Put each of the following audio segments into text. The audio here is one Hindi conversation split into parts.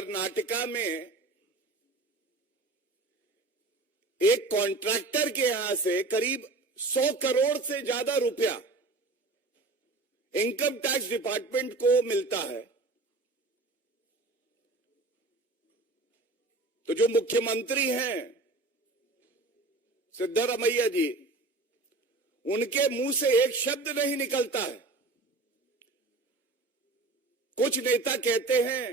कर्नाटका में एक कॉन्ट्रैक्टर के यहां से करीब 100 करोड़ से ज्यादा रुपया इनकम टैक्स डिपार्टमेंट को मिलता है, तो जो मुख्यमंत्री हैं सिद्धरामैया जी, उनके मुंह से एक शब्द नहीं निकलता है। कुछ नेता कहते हैं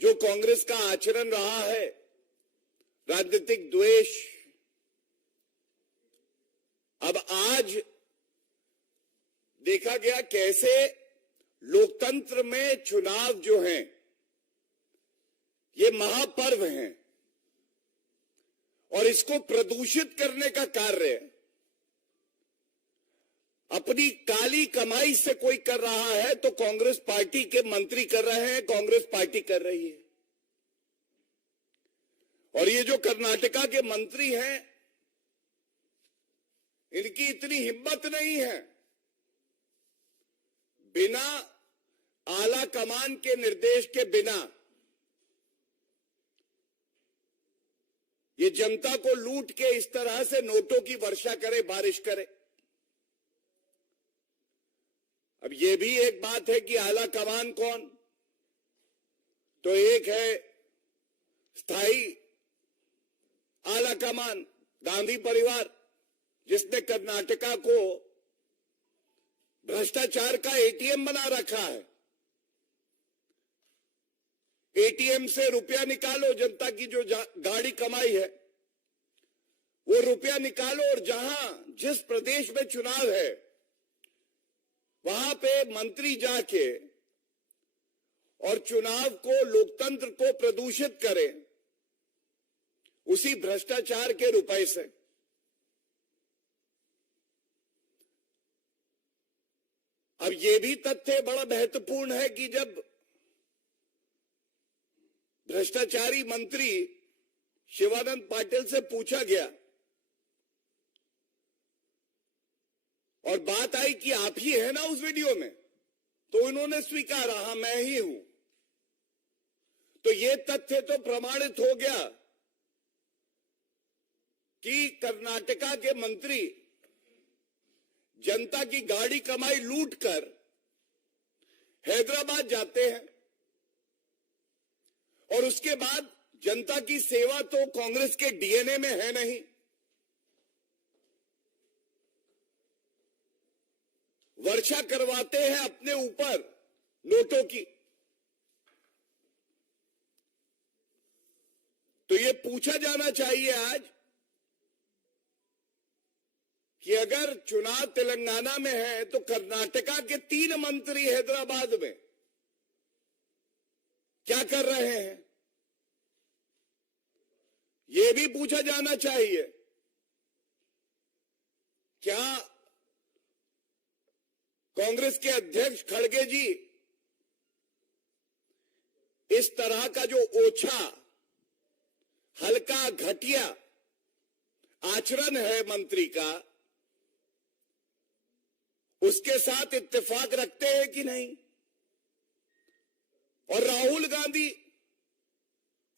जो कांग्रेस का आचरण रहा है, राजनीतिक द्वेष, अब आज देखा गया कैसे लोकतंत्र में चुनाव जो हैं ये महापर्व हैं और इसको प्रदूषित करने का कार्य अपनी काली कमाई से कोई कर रहा है तो कांग्रेस पार्टी के मंत्री कर रहे हैं, कांग्रेस पार्टी कर रही है। और ये जो कर्नाटका के मंत्री हैं, इनकी इतनी हिम्मत नहीं है बिना आला कमान के निर्देश के बिना ये जनता को लूट के इस तरह से नोटों की वर्षा करे, बारिश करे। अब ये भी एक बात है कि आला कमान कौन, तो एक है स्थायी आला कमान गांधी परिवार, जिसने कर्नाटका को भ्रष्टाचार का एटीएम बना रखा है। एटीएम से रुपया निकालो, जनता की जो गाड़ी कमाई है वो रुपया निकालो, और जहां जिस प्रदेश में चुनाव है वहां पे मंत्री जाके और चुनाव को, लोकतंत्र को प्रदूषित करे उसी भ्रष्टाचार के रुपए से। अब यह भी तथ्य बड़ा महत्वपूर्ण है कि जब भ्रष्टाचारी मंत्री शिवानंद पाटिल से पूछा गया और बात आई कि आप ही है ना उस वीडियो में, तो उन्होंने स्वीकारा, हां मैं ही हूं। तो यह तथ्य तो प्रमाणित हो गया कि कर्नाटका के मंत्री जनता की गाड़ी कमाई लूटकर हैदराबाद जाते हैं और उसके बाद जनता की सेवा तो कांग्रेस के डीएनए में है नहीं। वर्षा करवाते हैं अपने ऊपर नोटों की। तो ये पूछा जाना चाहिए आज कि अगर चुनाव तेलंगाना में है तो कर्नाटका के 3 मंत्री हैदराबाद में क्या कर रहे हैं, यह भी पूछा जाना चाहिए। क्या कांग्रेस के अध्यक्ष खड़गे जी इस तरह का जो ओछा, हल्का, घटिया आचरण है मंत्री का, उसके साथ इत्तेफाक रखते हैं कि नहीं? और राहुल गांधी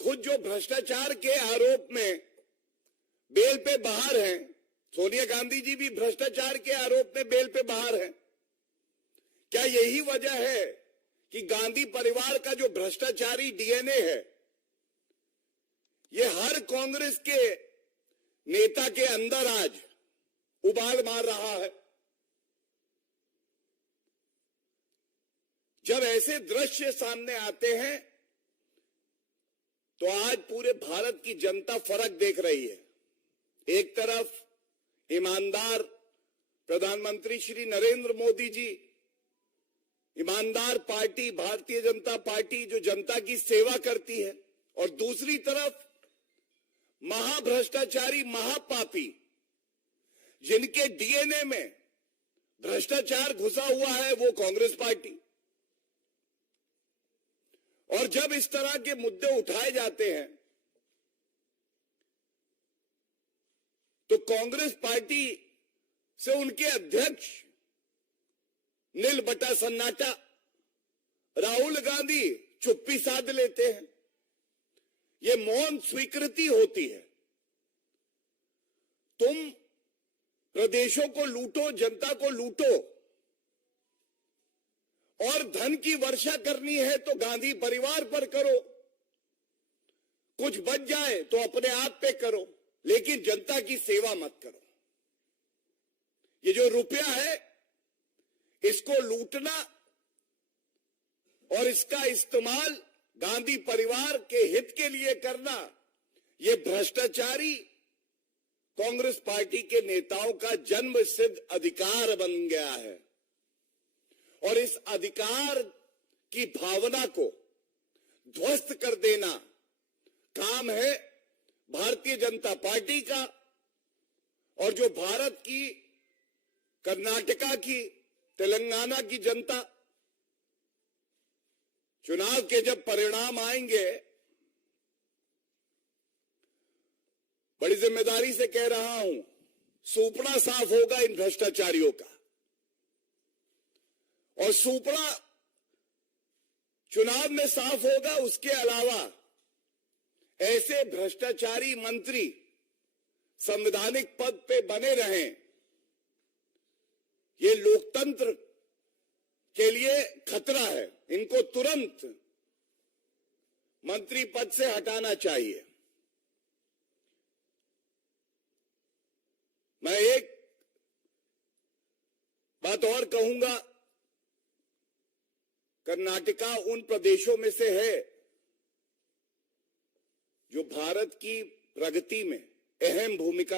खुद जो भ्रष्टाचार के आरोप में बेल पे बाहर हैं, सोनिया गांधी जी भी भ्रष्टाचार के आरोप में बेल पे बाहर हैं। क्या यही वजह है कि गांधी परिवार का जो भ्रष्टाचारी डीएनए है ये हर कांग्रेस के नेता के अंदर आज उबाल मार रहा है? जब ऐसे दृश्य सामने आते हैं तो आज पूरे भारत की जनता फर्क देख रही है। एक तरफ ईमानदार प्रधानमंत्री श्री नरेंद्र मोदी जी, ईमानदार पार्टी भारतीय जनता पार्टी जो जनता की सेवा करती है, और दूसरी तरफ महाभ्रष्टाचारी, महापापी, जिनके डीएनए में भ्रष्टाचार घुसा हुआ है, वो कांग्रेस पार्टी। और जब इस तरह के मुद्दे उठाए जाते हैं तो कांग्रेस पार्टी से उनके अध्यक्ष नील बटा सन्नाटा, राहुल गांधी चुप्पी साध लेते हैं। ये मौन स्वीकृति होती है। तुम प्रदेशों को लूटो, जनता को लूटो, और धन की वर्षा करनी है तो गांधी परिवार पर करो, कुछ बच जाए तो अपने आप पे करो, लेकिन जनता की सेवा मत करो। ये जो रुपया है इसको लूटना और इसका इस्तेमाल गांधी परिवार के हित के लिए करना, ये भ्रष्टाचारी कांग्रेस पार्टी के नेताओं का जन्म सिद्ध अधिकार बन गया है। और इस अधिकार की भावना को ध्वस्त कर देना काम है भारतीय जनता पार्टी का। और जो भारत की, कर्नाटका की, तेलंगाना की जनता, चुनाव के जब परिणाम आएंगे, बड़ी जिम्मेदारी से कह रहा हूं, सूपड़ा साफ होगा इन भ्रष्टाचारियों का। और सूपड़ा चुनाव में साफ होगा। उसके अलावा ऐसे भ्रष्टाचारी मंत्री संवैधानिक पद पे बने रहें, ये लोकतंत्र के लिए खतरा है। इनको तुरंत मंत्री पद से हटाना चाहिए। मैं एक बात और कहूंगा, कर्नाटका उन प्रदेशों में से है जो भारत की प्रगति में अहम भूमिका